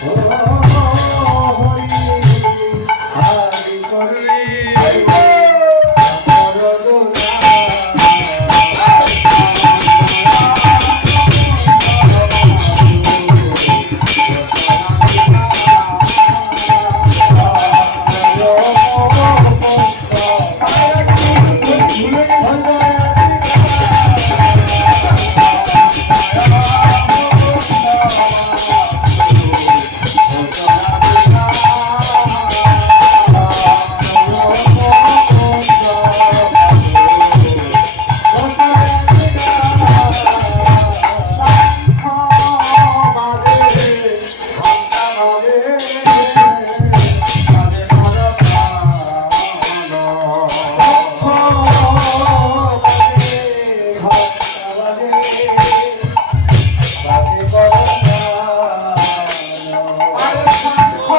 好 Yeah.